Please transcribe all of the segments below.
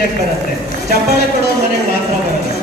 Check ಬರುತ್ತೆ. ಚಪ್ಪಾಳೆ ಕೊಡೋ ಮನೆಗೆ ಮಾತ್ರ ಬರುತ್ತೆ.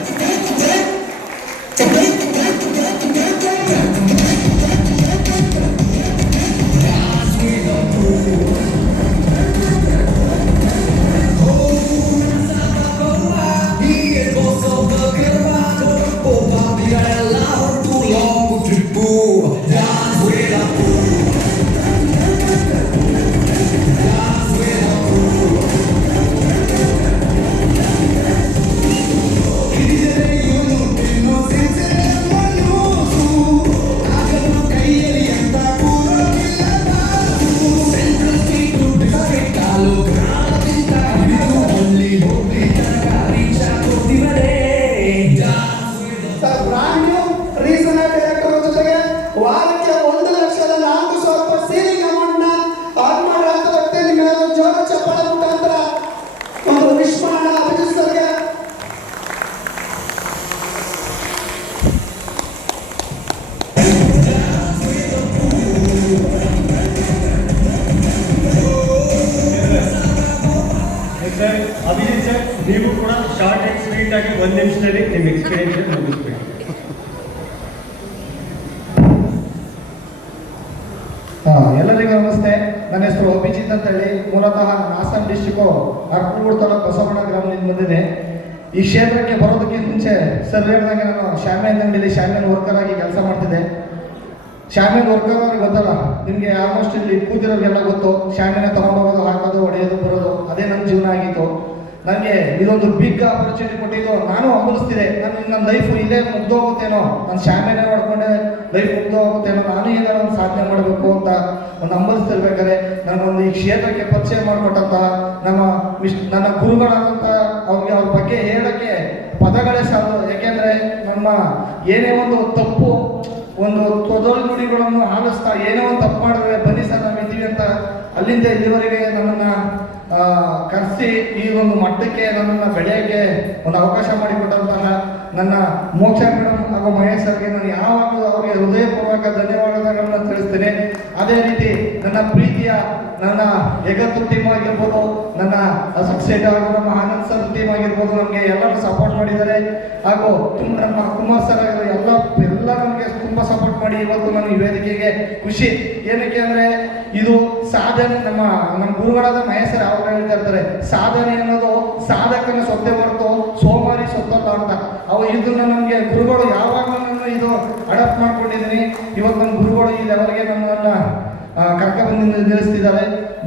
ಅಭಿಜಿತ್ ಸರ್, ನೀವು ಕೂಡ ಶಾರ್ಟ್ ಅಂಡ್ ಸ್ವೀಟ್ ಆಗಿ 1 ನಿಮಿಷದಲ್ಲಿ ನಿಮ್ಮ ಎಕ್ಸ್ಪೀರಿಯನ್ಸ್ ಮುಗಿಸ್ಬೇಕು. ಎಲ್ಲರಿಗೂ ನಮಸ್ತೆ. ನನ್ನ ಹೆಸರು ಅಭಿಜಿತ್ ಅಂತ ಹೇಳಿ, ಮೂಲತಃ ಹಾಸನ ಡಿಸ್ಟಿಕ್ಕು ಅರ್ಕೂರು ತಾಲೂಕು ಬಸವಣ್ಣ ಗ್ರಾಮದಿಂದ ಬಂದಿದೆ. ಈ ಕ್ಷೇತ್ರಕ್ಕೆ ಬರೋದಕ್ಕೆ ಮುಂಚೆ ಸರ್ ಹೇಳಿದಾಗ ನಾನು ಶಾಮಿಯಾನ ಅಂಗಡಿಯಲ್ಲಿ ಶಾಮಿಯಾನ ವರ್ಕರ್ ಆಗಿ ಕೆಲಸ ಮಾಡ್ತಿದ್ದೆ. ಶಾಮಿಯಾನ ವರ್ಕರ್ ಅವ್ರಿಗೆ ಗೊತ್ತಲ್ಲ ನಿಮಗೆ, ಆಲ್ಮೋಸ್ಟ್ ಇಲ್ಲಿ ಕೂತಿರೋರಿಗೆಲ್ಲ ಗೊತ್ತು. ಶಾಮಿಯಾನ ತೊಗೊಂಡೋಗೋದು, ಹಾಕೋದು, ಹೊಡೆಯೋದು, ಬರೋದು, ಅದೇ ನನ್ನ ಜೀವನ ಆಗಿತ್ತು. ನನಗೆ ಇದೊಂದು ಬಿಗ್ ಆಪರ್ಚುನಿಟಿ ಕೊಟ್ಟಿದ್ದು. ನಾನು ಹಂಬಲಿಸ್ತಿದ್ದೆ, ನನ್ನ ಲೈಫು ಇಲ್ಲೇ ಮುಗ್ದೋಗುತ್ತೇನೋ, ನಾನು ಶಾಮಿಯಾನ ಮಾಡ್ಕೊಂಡೆ ಲೈಫ್ ಮುಗ್ದೋಗುತ್ತೇನೋ, ನಾನು ಏನಾದ್ರು ಒಂದು ಸಾಧನೆ ಮಾಡಬೇಕು ಅಂತ ಒಂದು ಹಂಬಲಿಸ್ತಿರ್ಬೇಕಾದ್ರೆ ನನಗೊಂದು ಈ ಕ್ಷೇತ್ರಕ್ಕೆ ಪರಿಚಯ ಮಾಡಿಕೊಟ್ಟಂತಹ ನನ್ನ ಗುರುಗಳಾದಂಥ ಅವ್ರ ಬಗ್ಗೆ ಹೇಳೋಕ್ಕೆ ಪದಗಳೇ ಸಾಲದು. ಯಾಕೆಂದರೆ ನಮ್ಮ ಏನೇ ಒಂದು ತಪ್ಪು, ಒಂದು ತೊದಲು ನುಡಿಗಳನ್ನು ಆಲಿಸ್ತಾ ಏನೇ ಒಂದು ತಪ್ಪು ಮಾಡಿದ್ರೆ ಬನ್ನಿ ಸರ್ ನಾವು ಇದ್ದೀವಿ ಅಂತ ಅಲ್ಲಿಂದ ಇಲ್ಲಿವರೆಗೆ ನನ್ನನ್ನು ಕರೆಸಿ ಈ ಒಂದು ಮಟ್ಟಕ್ಕೆ ನನ್ನನ್ನು ಬೆಳೆಯೋಕ್ಕೆ ಒಂದು ಅವಕಾಶ ಮಾಡಿಕೊಟ್ಟಂತಹ ನನ್ನ ಮೋಕ್ಷ ಮೇಡಮ್ ಹಾಗೂ ಮಹೇಶ್ ಸರ್ಗೆ ನಾನು ಯಾವಾಗಲೂ ಅವರಿಗೆ ಹೃದಯಪೂರ್ವಕ ಧನ್ಯವಾದಗಳನ್ನು ತಿಳಿಸ್ತೇನೆ. ಅದೇ ರೀತಿ ನನ್ನ ಪ್ರೀತಿಯ ನನ್ನ ಹೆಗತ್ತು ಟೀಮ್ ಆಗಿರ್ಬೋದು, ನನ್ನ ಅಸೋಸಿಯೇಟ್ ಹಾಗೂ ನಮ್ಮ ಆನಂದ್ ಸರ್ ಟೀಮ್ ಆಗಿರ್ಬೋದು, ನಮಗೆ ಎಲ್ಲರೂ ಸಪೋರ್ಟ್ ಮಾಡಿದ್ದಾರೆ. ಹಾಗೂ ನಮ್ಮ ಕುಮಾರ್ ಸರ್ ಎಲ್ಲ ನಮಗೆ ತುಂಬ ಸಪೋರ್ಟ್ ಮಾಡಿ ಇವತ್ತು ನಾನು ಈ ವೇದಿಕೆಗೆ ಖುಷಿ. ಏನಕ್ಕೆ ಅಂದರೆ ಇದು ಸಾಧನೆ, ನಮ್ಮ ಗುರುಗಳಾದ ಮಹೇಶ್ ಸರ್ ಯಾವಾಗ ಹೇಳ್ತಾ ಇರ್ತಾರೆ, ಸಾಧನೆ ಅನ್ನೋದು ಸಾಧಕನ ಸೊತ್ತೆ ಹೊರತು ಸೋಮಾರಿ ಸೊತ್ತಲ್ಲ ಅಂತ. ಇದನ್ನ ನಮಗೆ ಗುರುಗಳು ಯಾವಾಗ ನಾನು ಇದು ಅಡಾಪ್ಟ್ ಮಾಡ್ಕೊಂಡಿದ್ದೀನಿ. ಇವತ್ತು ನನ್ನ ಗುರುಗಳು ಈ ಲೆವೆಲ್ಗೆ ನನ್ನನ್ನು ಕರ್ಕೊಂಡ್ಬಂದು ನಿಲ್ಲಿಸ್ತಿದ್ದಾರೆ.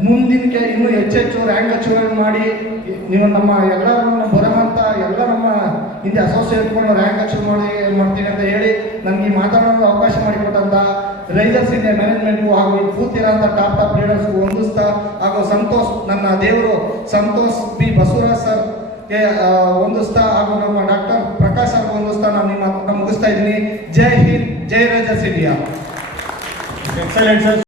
ಮುಂದಿನಕ್ಕೆ ಇನ್ನೂ ಹೆಚ್ಚೆಚ್ಚು ರ್ಯಾಂಕ್ ಅಚೀವ್ಮೆಂಟ್ ಮಾಡಿ ನೀವು ನಮ್ಮ ಎಲ್ಲರನ್ನು ಬರೋಂಥ ಎಲ್ಲ ನಮ್ಮ ಹಿಂದೆ ಅಸೋಸಿಯೇಟ್ಗಳು ರ್ಯಾಂಕ್ ಅಚೀವ್ ಮಾಡ್ತೀನಿ ಅಂತ ಹೇಳಿ ನನಗೆ ಮಾತಾಡೋದು ಅವಕಾಶ ಮಾಡಿಕೊಟ್ಟಂಥ ರೈಸರ್ಸ್ ಇಂಡಿಯಾ ಮ್ಯಾನೇಜ್ಮೆಂಟ್ಗೂ ಹಾಗೂ ಕೂತಿರೋಂಥ ಟಾಪ್ ಲೀಡರ್ಸ್ಗೂ ಹೊಂದಿಸ್ತಾ, ಹಾಗೂ ಸಂತೋಷ್ ನನ್ನ ದೇವರು ಸಂತೋಷ್ ಬಿ ಬಸವರಾಜ್ ಸರ್ ಹೊಂದಿಸ್ತಾ, ಹಾಗೂ ನಮ್ಮ ಡಾಕ್ಟರ್ ಪ್ರಕಾಶ್ ಅವ್ರಿಗೆ ಹೊಂದಿಸ್ತಾ ನಾನು ನಿಮ್ಮ ಮುಗಿಸ್ತಾ ಇದ್ದೀನಿ. ಜೈ ಹಿಂದ್, ಜೈ ರೈಸರ್ಸ್ ಇಂಡಿಯಾ. Excellent sir.